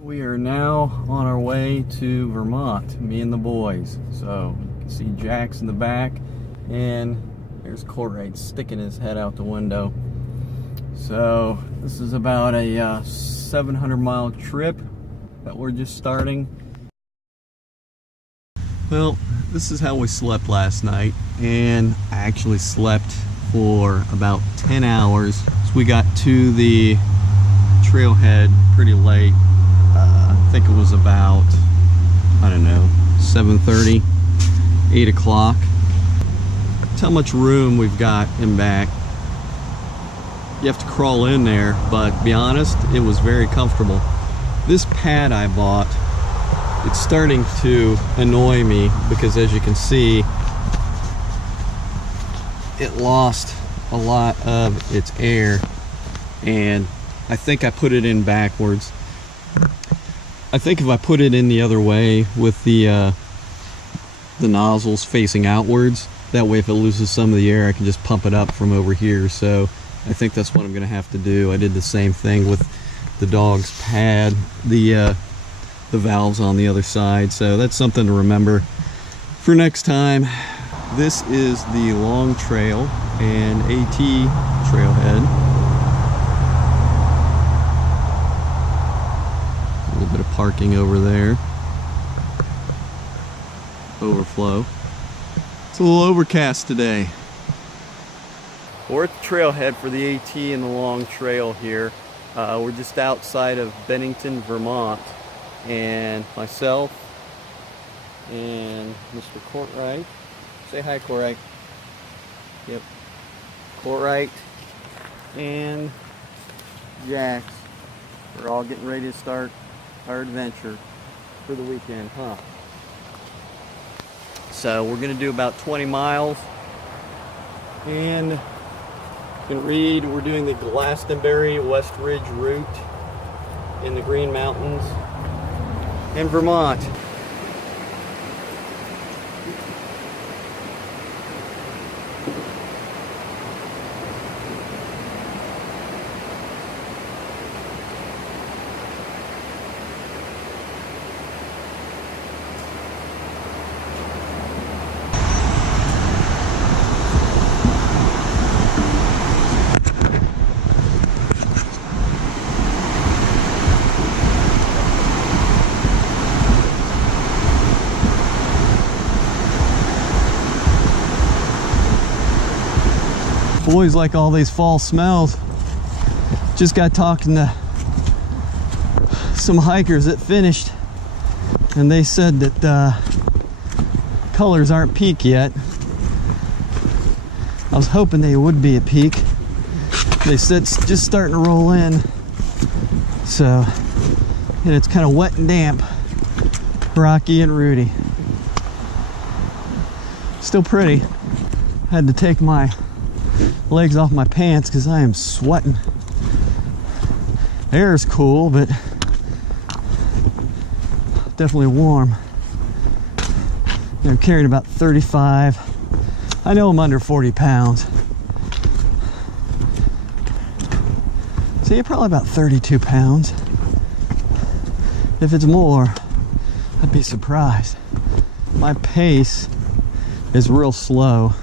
We are now on our way to Vermont, me and the boys. So you can see Jack's in the back, and there's COAR sticking his head out the window. So this is about a 700-mile trip that we're just starting. Well, this is how we slept last night, and I actually slept for about 10 hours. So we got to the trailhead pretty late. I think it was about, I don't know, 7:30, 8 o'clock. That's how much room we've got in back. You have to crawl in there, but to be honest, it was very comfortable. This pad I bought, it's starting to annoy me because, as you can see, it lost a lot of its air, and I think I put it in backwards. I think if I put it in the other way with the nozzles facing outwards, that way if it loses some of the air, I can just pump it up from over here. So I think that's what I'm gonna have to do. I did the same thing with the dog's pad, the valves on the other side. So that's something to remember for next time. This is the Long Trail and AT trailhead. A little bit of parking over there. Overflow. It's a little overcast today. We're at the trailhead for the AT and the Long Trail here. We're just outside of Bennington, Vermont, and myself and Mr. COAR. Say hi, COAR. Yep. COAR and Jax. We're all getting ready to start our adventure for the weekend, huh? So we're gonna do about 20 miles, and you can read we're doing the Glastenbury West Ridge route in the Green Mountains in Vermont. Boys like all these fall smells. Just got talking to some hikers that finished, and they said that colors aren't peak yet. I was hoping they would be at peak. They said it's just starting to roll in. So, and it's kind of wet and damp, rocky and rooty. Still pretty. Had to take my legs off my pants because I am sweating. Air is cool, but definitely warm. I'm carrying about 35. I know I'm under 40 pounds. So you're probably about 32 pounds. If it's more, I'd be surprised. My pace is real slow.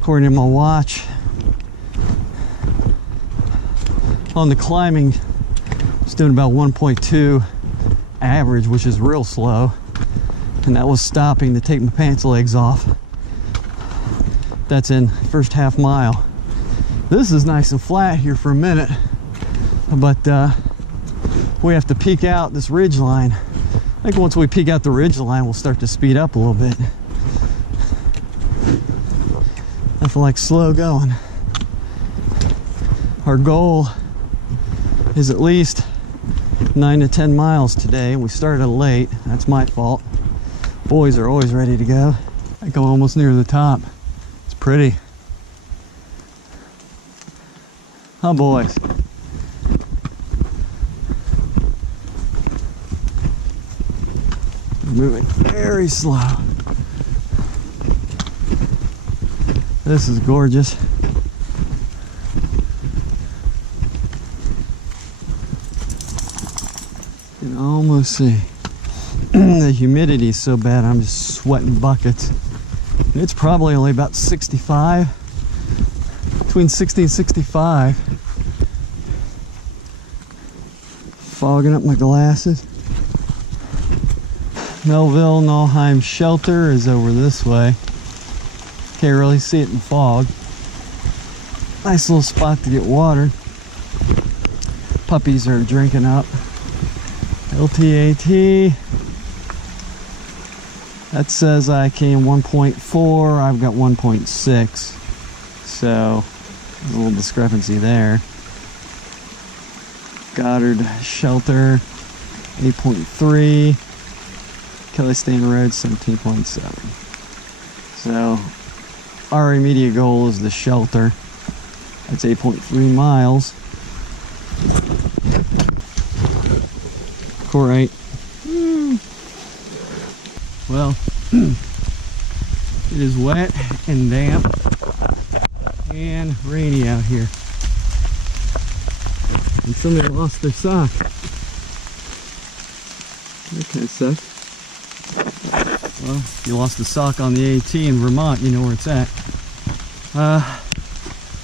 According to my watch, on the climbing, it's doing about 1.2 average, which is real slow, and that was stopping to take my pants legs off. That's in first half mile. This is nice and flat here for a minute, but we have to peak out this ridge line. I think once we peak out the ridge line, we'll start to speed up a little bit. Nothing like slow going. Our goal is at least 9 to 10 miles today. We started late. That's my fault. Boys are always ready to go. I think I'm almost near the top. It's pretty. Huh, boys? Moving very slow. This is gorgeous. can almost see. The humidity is so bad I'm just sweating buckets. And it's probably only about 65, between 60 and 65. Fogging up my glasses. Melville Nalheim Shelter is over this way. Can't really see it in fog. Nice little spot to get water. Puppies are drinking up. LTAT. That says I came 1.4. I've got 1.6. So there's a little discrepancy there. Goddard Shelter 8.3. Kelly Stan Road 17.7. So our immediate goal is the shelter. That's 8.3 miles. Correct. Well, it is wet and damp and rainy out here. And somebody lost their sock. That kind of sucks. Well, if you lost a sock on the AT in Vermont, you know where it's at.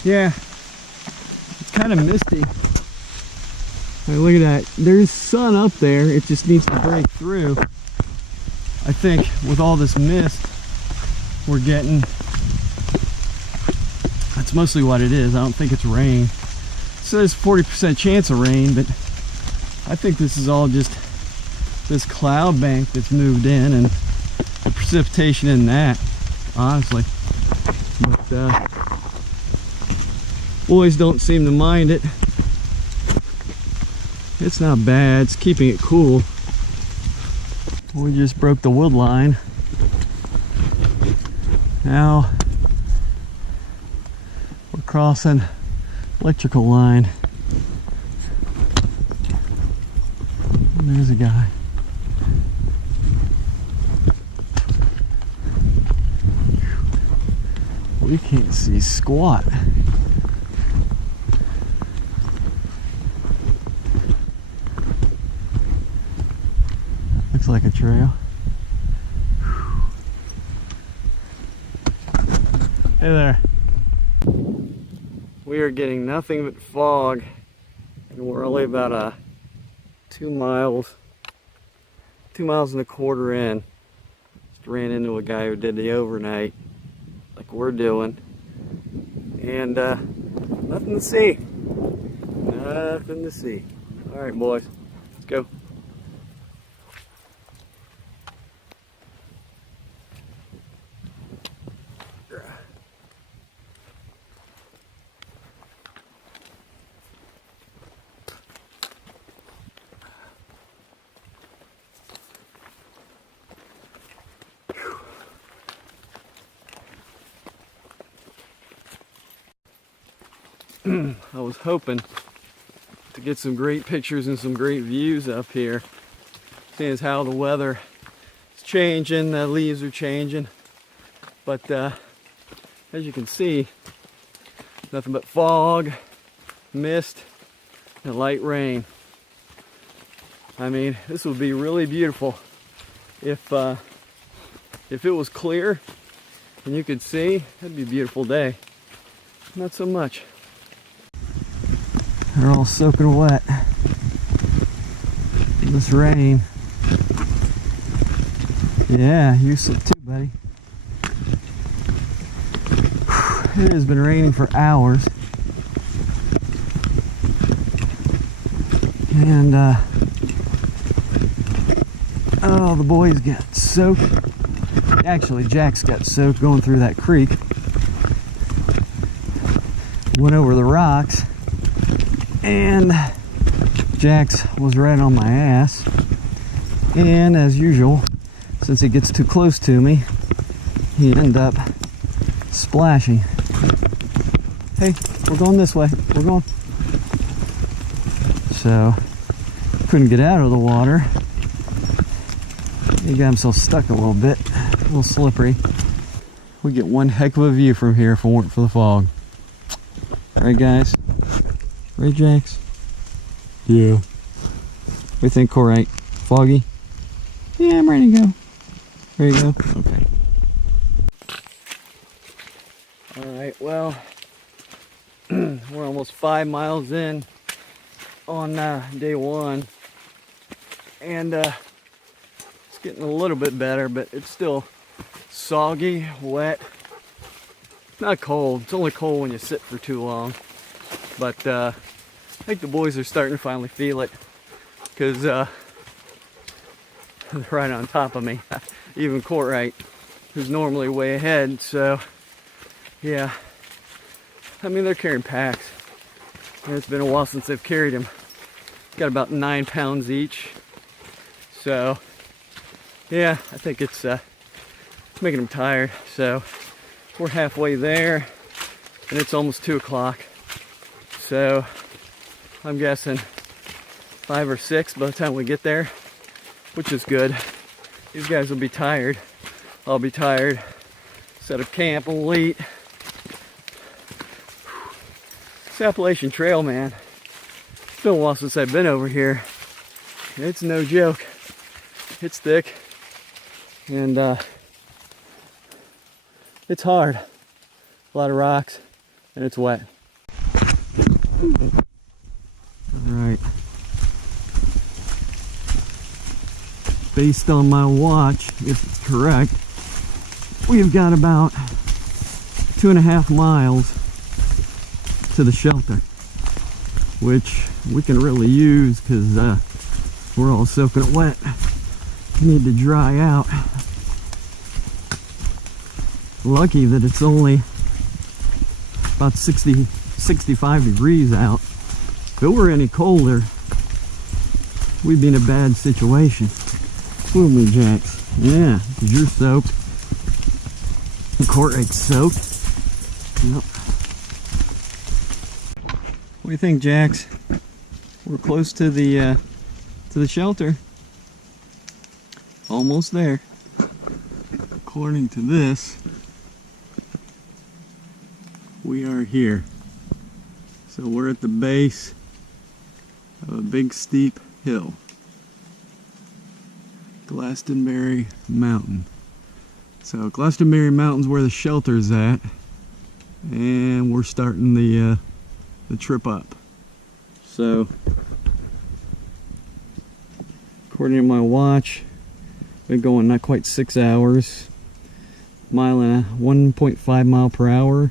Yeah, it's kind of misty. I mean, look at that. There's sun up there. It just needs to break through. I think with all this mist we're getting, that's mostly what it is. I don't think it's rain. So there's 40% chance of rain, but I think this is all just this cloud bank that's moved in and the precipitation in that, honestly. But boys don't seem to mind it. It's not bad. It's keeping it cool. We just broke the wood line. Now we're crossing electrical line. And there's a guy. We can't see squat. Looks like a trail. Hey there. We are getting nothing but fog, and we're only about 2 miles and a quarter in. Just ran into a guy who did the overnight like we're doing, and nothing to see. Nothing to see. All right, boys, let's go. I was hoping to get some great pictures and some great views up here, seeing as how the weather is changing, the leaves are changing, but as you can see, nothing but fog, mist, and light rain. I mean, this would be really beautiful if it was clear and you could see. That'd be a beautiful day. Not so much. They're all soaking wet in this rain. Yeah, you slip too, buddy. It has been raining for hours. And oh, the boys got soaked. Actually, Jack's got soaked going through that creek. Went over the rocks, and Jax was right on my ass, and as usual, since he gets too close to me, he ended up splashing. Hey, we're going this way. We're going. So, couldn't get out of the water. He got himself stuck a little bit, a little slippery. We get one heck of a view from here if it weren't for the fog. Right, guys? Right, Jax? Yeah. We think, all right. Foggy? Yeah, I'm ready to go. There you go. Okay. Alright, well, we're almost 5 miles in on day one. And it's getting a little bit better, but it's still soggy, wet. Not cold. It's only cold when you sit for too long. But I think the boys are starting to finally feel it, because they're right on top of me. Even Courtright, who's normally way ahead. So yeah, I mean, they're carrying packs, and it's been a while since they've carried them. Got about 9 pounds each. So yeah, I think it's making them tired. So we're halfway there, and it's almost 2 o'clock. So I'm guessing 5 or 6 by the time we get there, which is good. These guys will be tired. I'll be tired. Set up camp late. This Appalachian Trail, man. It's been a while since I've been over here. It's no joke. It's thick, and it's hard. A lot of rocks, and it's wet. Alright. Based on my watch, if it's correct, we've got about 2.5 miles to the shelter, which we can really use because we're all soaking wet. Need to dry out. Lucky that it's only about 65 degrees out. If it were any colder, we'd be in a bad situation. Fool me, Jax. Yeah, because you're soaked. The Courtright's soaked. Yep. What do you think, Jax? We're close to the shelter. Almost there. According to this, we are here. So we're at the base of a big steep hill. Glastenbury Mountain. So Glastenbury Mountain's where the shelter's at, and we're starting the trip up. So according to my watch, been going not quite 6 hours, 1.5 mile per hour,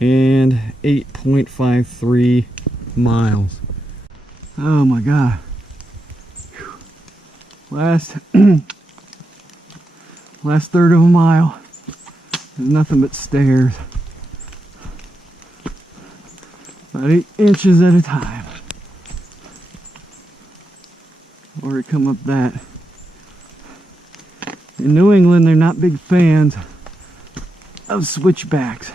and 8.53 miles. Oh my god. Last third of a mile is nothing but stairs. About 8 inches at a time. Or come up that. In New England, they're not big fans of switchbacks.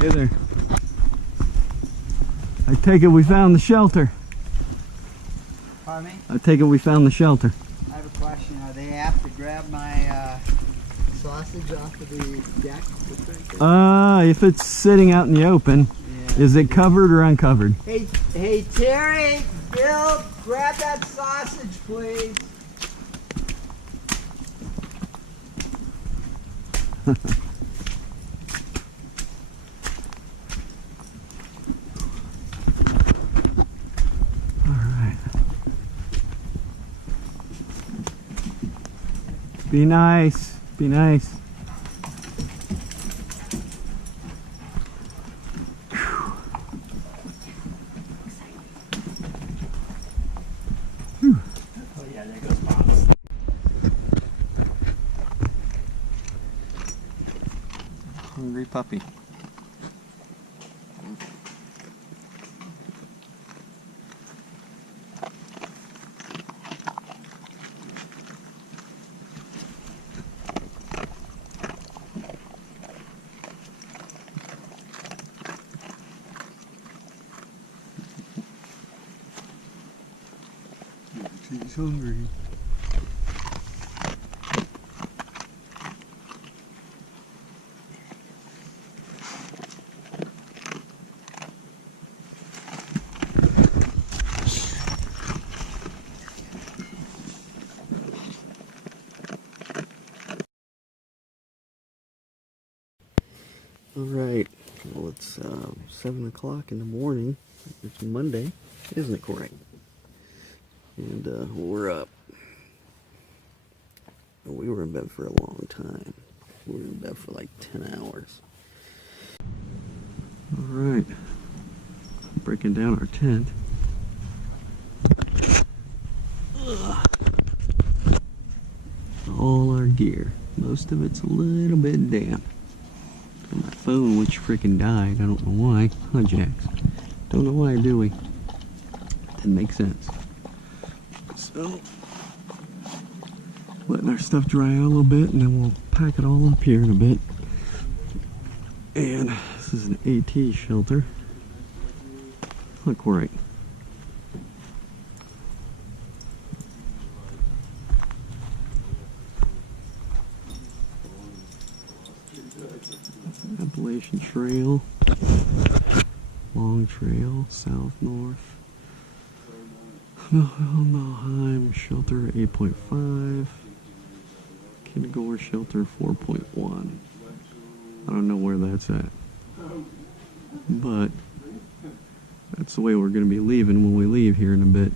Hey there. I take it we found the shelter. Pardon me? I take it we found the shelter. I have a question. Are they apt to grab my sausage off of the deck? If it's sitting out in the open, yeah. Is it covered or uncovered? Hey Terry, Bill, grab that sausage, please. Be nice. Be nice. Oh yeah, there goes Pops. Hungry puppy. He's hungry. Alright, well it's 7 o'clock in the morning. It's Monday, isn't it, Corey? And we're up. We were in bed for a long time. We were in bed for like 10 hours. Alright, breaking down our tent. Ugh. All our gear. Most of it's a little bit damp. And my phone, which freaking died. I don't know why. Huh, Jax? Don't know why, do we? Didn't make sense. So, letting our stuff dry out a little bit, and then we'll pack it all up here in a bit. And this is an AT shelter. Look, right. Appalachian Trail, Long Trail, South North, Melheim Shelter 8.5, Kinagore Shelter 4.1. I don't know where that's at, but that's the way we're going to be leaving when we leave here in a bit.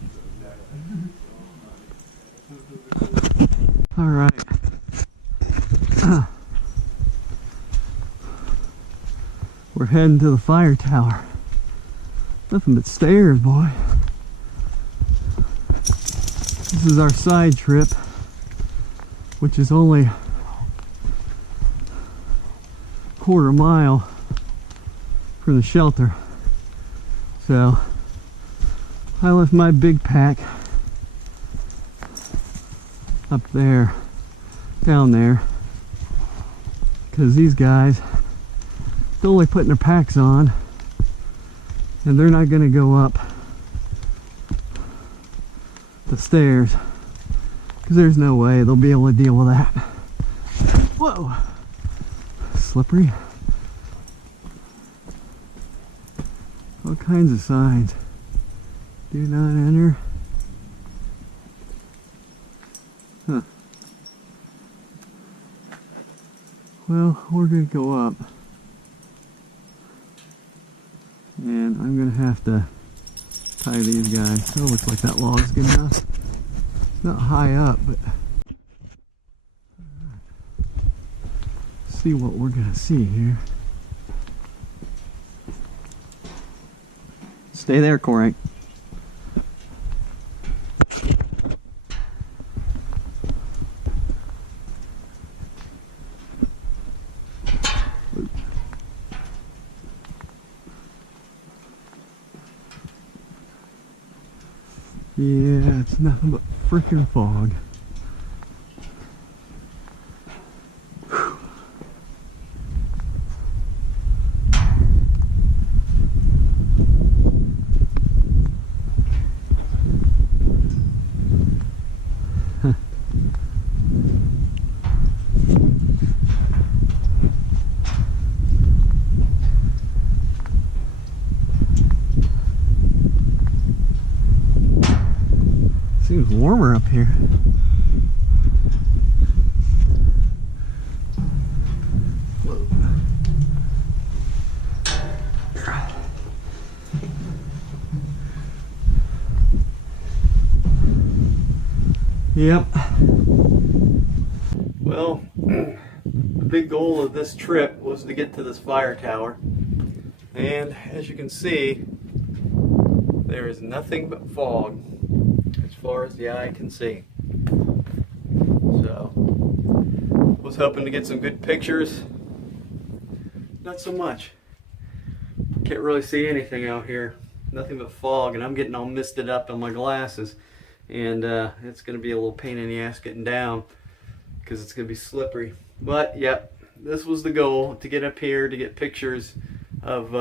All right. We're heading to the fire tower. Nothing but stairs, boy. This is our side trip, which is only a quarter mile from the shelter. So I left my big pack up there, down there, because these guys, they're only putting their packs on, and they're not going to go up the stairs because there's no way they'll be able to deal with that. Whoa, slippery. All kinds of signs. Do not enter. Huh. Well, we're going to go up. And I'm going to have to tie these guys. Oh, looks like that log's good enough. It's not high up, but see what we're going to see here. Stay there, Corey. Yeah, it's nothing but freaking fog. Whew. Seems warmer up here. Whoa. Yep. Well, the big goal of this trip was to get to this fire tower. And as you can see, there is nothing but fog as far as the eye can see. So, was hoping to get some good pictures. Not so much. Can't really see anything out here. Nothing but fog, and I'm getting all misted up on my glasses. And it's going to be a little pain in the ass getting down because it's going to be slippery. But, yep, this was the goal, to get up here, to get pictures of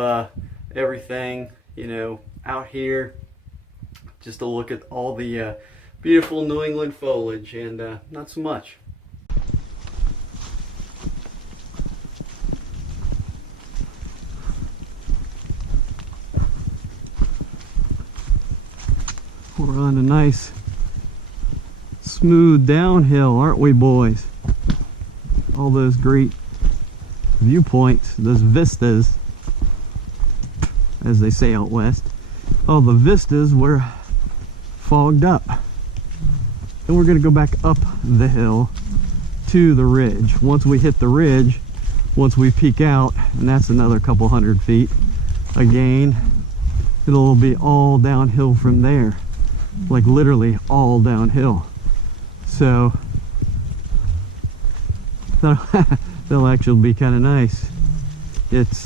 everything, you know, out here. Just to look at all the beautiful New England foliage, and not so much. We're on a nice smooth downhill, aren't we, boys? All those great viewpoints, those vistas, as they say out west, all the vistas were fogged up. And we're going to go back up the hill to the ridge. Once we hit the ridge, once we peak out, and that's another couple hundred feet again, it'll be all downhill from there, like literally all downhill. So that'll actually be kind of nice. It's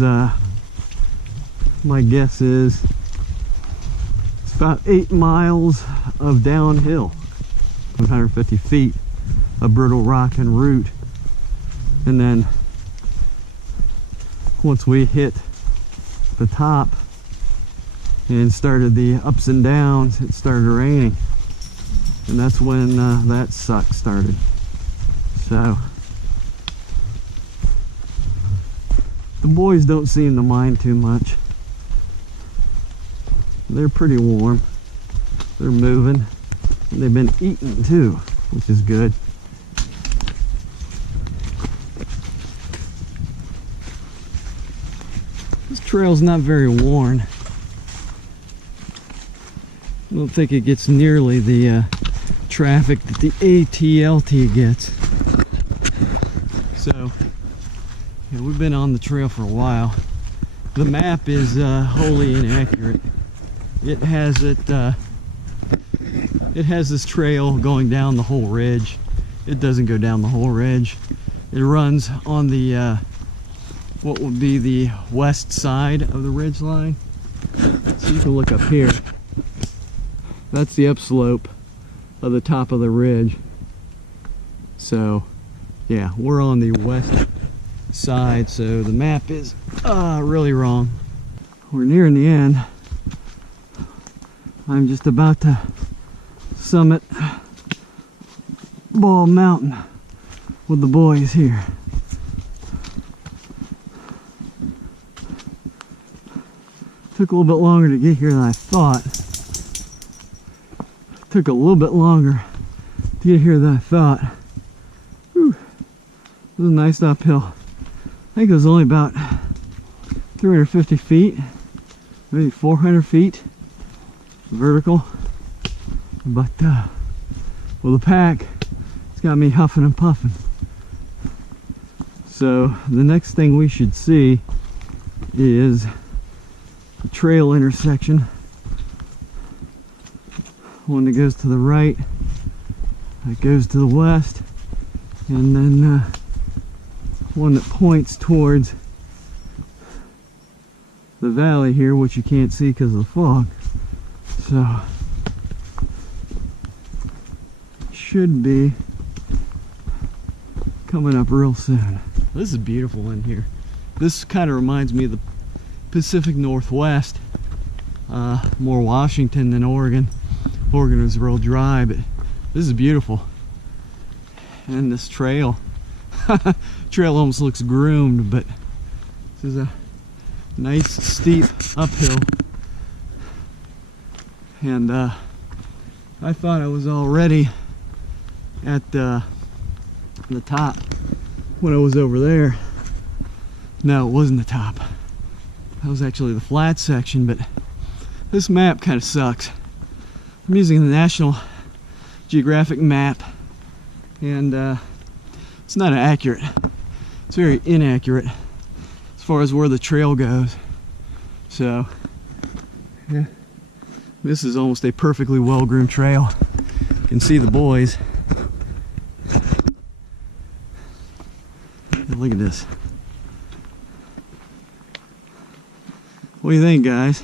my guess is it's about 8 miles of downhill, 150 feet of brittle rock and root, and then once we hit the top and started the ups and downs, it started raining, and that's when that suck started. So the boys don't seem to mind too much. They're pretty warm. They're moving, and they've been eating too, which is good. This trail's not very worn. I don't think it gets nearly the traffic that the ATLT gets. So, yeah, we've been on the trail for a while. The map is wholly inaccurate. It has this trail going down the whole ridge. It doesn't go down the whole ridge. It runs on the what would be the west side of the ridge line. So you can look up here. That's the upslope of the top of the ridge. So yeah, we're on the west side, so the map is really wrong. We're nearing the end. I'm just about to summit Ball Mountain with the boys here. Took a little bit longer to get here than I thought. Took a little bit longer to get here than I thought. Whew. It was a nice uphill. I think it was only about 350 feet, maybe 400 feet vertical. But with the pack, it's got me huffing and puffing. So the next thing we should see is a trail intersection. One that goes to the right, that goes to the west, and then one that points towards the valley here, which you can't see because of the fog. So should be coming up real soon. This is beautiful in here. This kind of reminds me of the Pacific Northwest, more Washington than Oregon. Oregon was real dry, but this is beautiful. And this trail trail almost looks groomed, but this is a nice steep uphill. And I thought I was already at the top when I was over there. No, it wasn't the top. That was actually the flat section, but this map kind of sucks. I'm using the National Geographic map, and it's not accurate. It's very inaccurate as far as where the trail goes. So, yeah, this is almost a perfectly well-groomed trail. You can see the boys. Look at this. What do you think, guys?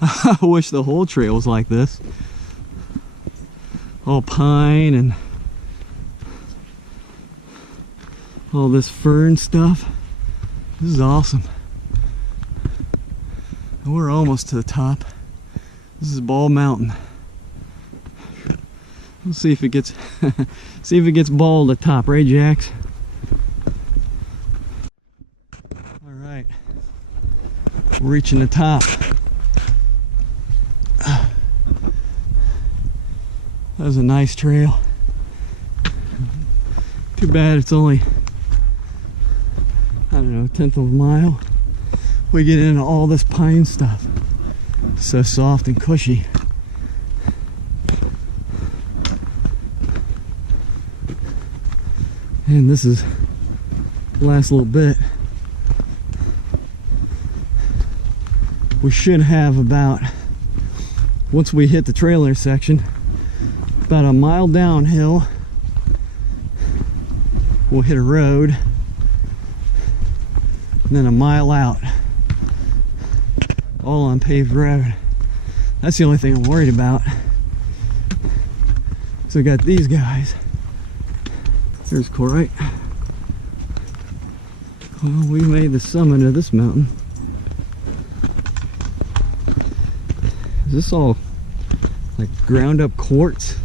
I wish the whole trail was like this. All pine and all this fern stuff. This is awesome. And we're almost to the top. This is Ball Mountain. Let's see if it gets see if it gets bald at the top, right, Jax? All right. We're reaching the top. That was a nice trail. Too bad it's only, I 10th of a mile, we get into all this pine stuff. So soft and cushy. And this is the last little bit. We should have about, once we hit the trail intersection, about a mile downhill, we'll hit a road, and then a mile out, all on paved road. That's the only thing I'm worried about. So we got these guys. There's COAR. Well, we made the summit of this mountain. Is this all like ground up quartz?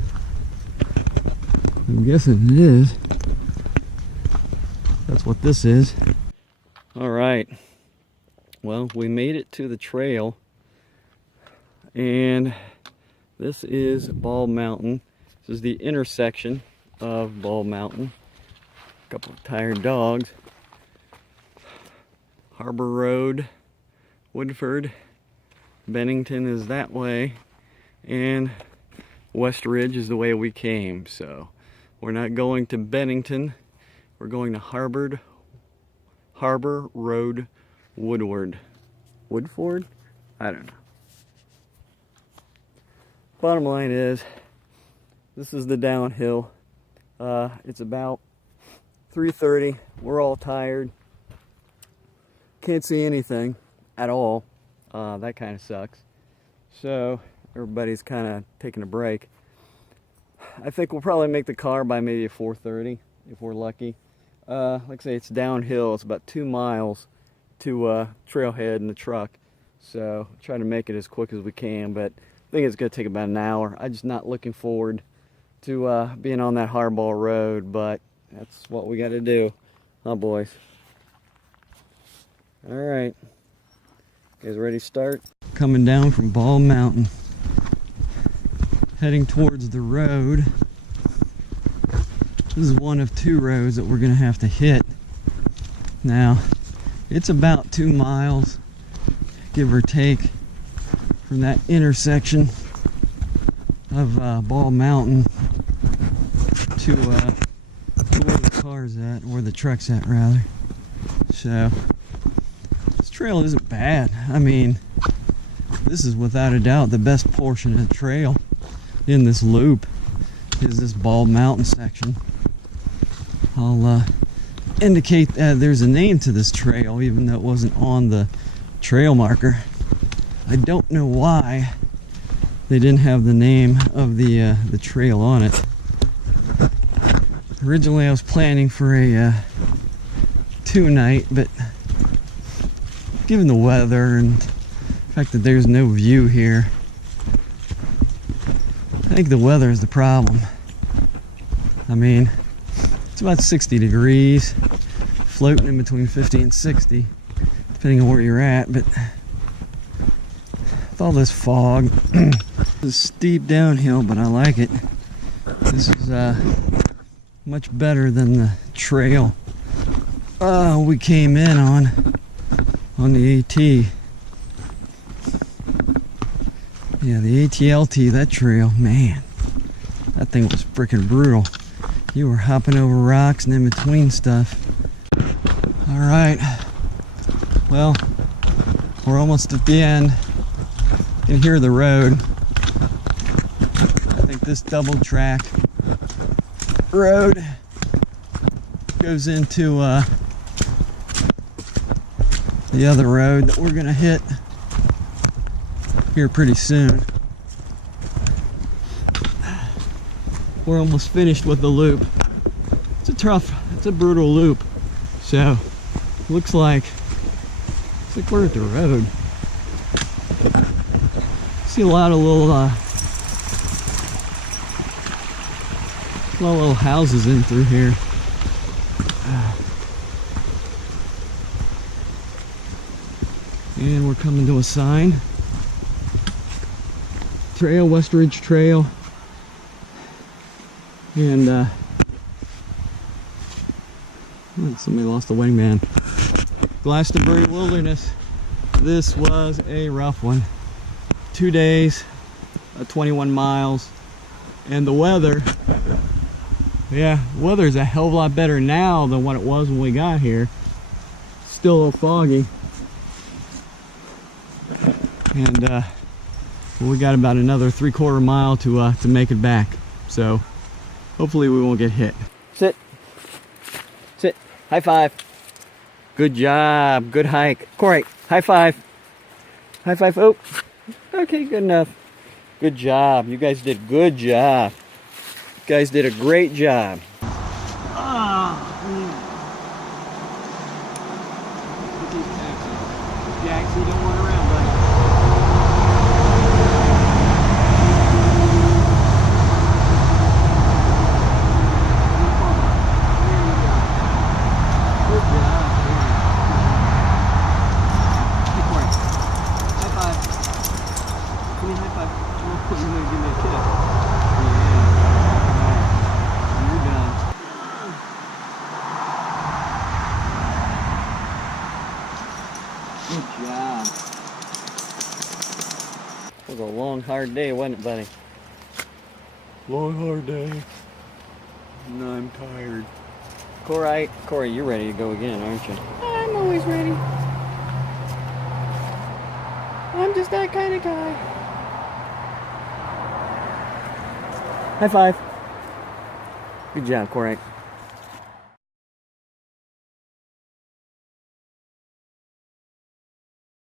I'm guessing it is. That's what this is. All right. Well, we made it to the trail, and this is Bald Mountain. This is the intersection of Bald Mountain. A couple of tired dogs. Harbor Road, Woodford. Bennington is that way, and West Ridge is the way we came. So we're not going to Bennington, we're going to Harbor Road, Woodford. I don't know. Bottom line is, this is the downhill. It's about 3:30. We're all tired. Can't see anything at all. That kind of sucks. So everybody's kind of taking a break. I think we'll probably make the car by maybe 4:30 if we're lucky. Like I say, it's downhill. It's about 2 miles to trailhead in the truck. So try to make it as quick as we can, but I think it's going to take about an hour. I'm just not looking forward to being on that hardball road, but that's what we got to do. Huh, boys? All right. You guys ready to start? Coming down from Bald Mountain, heading towards the road. This is one of 2 roads that we're going to have to hit. Now, it's about 2 miles, give or take, from that intersection of Bald Mountain to where the car's at, or the truck's at rather. So this trail isn't bad. I mean, this is without a doubt the best portion of the trail in this loop is this Bald Mountain section. I'll indicate that there's a name to this trail, even though it wasn't on the trail marker. I don't know why they didn't have the name of the trail on it. Originally I was planning for a 2-night, but given the weather and the fact that there's no view here, I think the weather is the problem. I mean, it's about 60 degrees, floating in between 50 and 60, depending on where you're at, but with all this fog, this is steep downhill, but I like it. This is much better than the trail we came in on the AT. Yeah, the ATLT, that trail, man, that thing was freaking brutal. You were hopping over rocks and in between stuff. All right, well, we're almost at the end. You can hear the road. I think this double track road goes into the other road that we're gonna hit here pretty soon. We're almost finished with the loop. It's a brutal loop. So looks like we're at the road. See a lot of little houses in through here. And we're coming to a sign. Trail, West Ridge Trail. And somebody lost a wingman. Glastenbury Wilderness. This was a rough one. 2 days, 21 miles, and the weather, yeah, weather's a hell of a lot better now than what it was when we got here. Still a little foggy, and we got about another 3/4 mile to make it back. So hopefully we won't get hit. Sit, sit, high five. Good job, good hike. Corey, high five. High five. Oh, okay, good enough. Good job. You guys did a good job. You guys did a great job. Jaxie, don't run around, buddy. Good job. Hey, Corey. High five. Give me a high five. I'm gonna put you in and give me a kiss. Yeah. You're done. Good job. It was a long, hard day, wasn't it, buddy? Long, hard day. And I'm tired. Corey, you're ready to go again, aren't you? I'm always ready. I'm just that kind of guy. High five. Good job, Corey.